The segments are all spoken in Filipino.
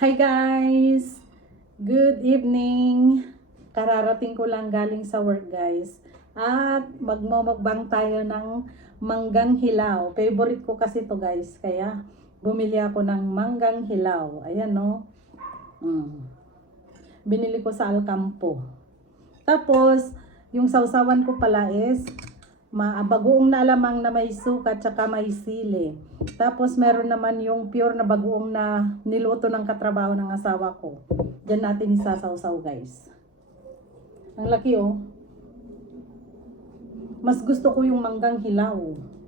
Hi guys! Good evening! Kararating ko lang galing sa work guys. At magmumukbang tayo ng manggang hilaw. Favorite ko kasi to guys. Kaya bumili ako ng manggang hilaw. Ayan no. Binili ko sa Alcampo. Tapos, yung sausawan ko pala is bagoong na alamang na may suka tsaka may sili. Tapos meron naman yung pure na bagoong na niluto ng katrabaho ng asawa ko. Diyan natin isasawsaw guys. Ang laki oh. Mas gusto ko yung manggang hilaw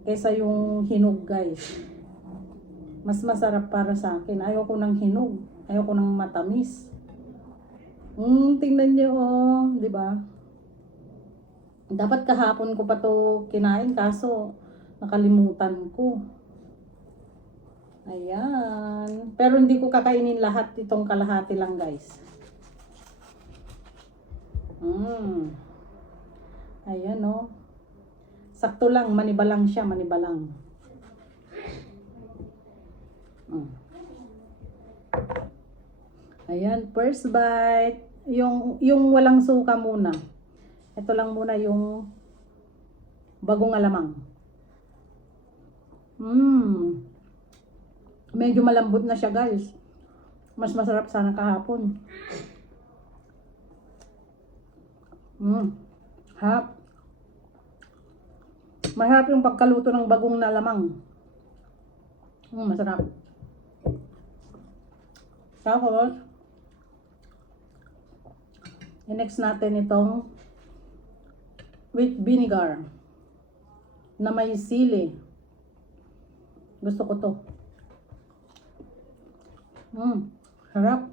kaysa yung hinog guys. Mas masarap para sa akin. Ayoko ng hinog. Ayoko ng matamis. Tingnan niyo oh, 'di ba? Dapat kahapon ko pa to kinain kaso nakalimutan ko. Ayan. Pero hindi ko kakainin lahat, itong kalahati lang guys. Ayan oh. Sakto lang, manibalang siya, manibalang. Ayan, first bite. Yung walang suka muna. Ito lang muna yung bagong alamang. Medyo malambot na siya guys. Mas masarap sana kahapon. Hap. Masarap yung pagkaluto ng bagong na alamang. Masarap. Tapos, next natin itong with vinegar na may sili. Gusto ko to. Sarap.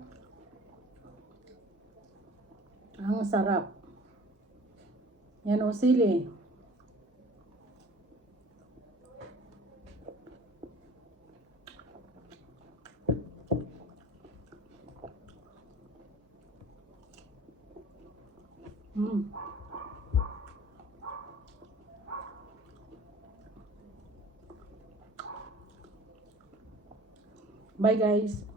Ang sarap. Yan o, sili. Bye guys.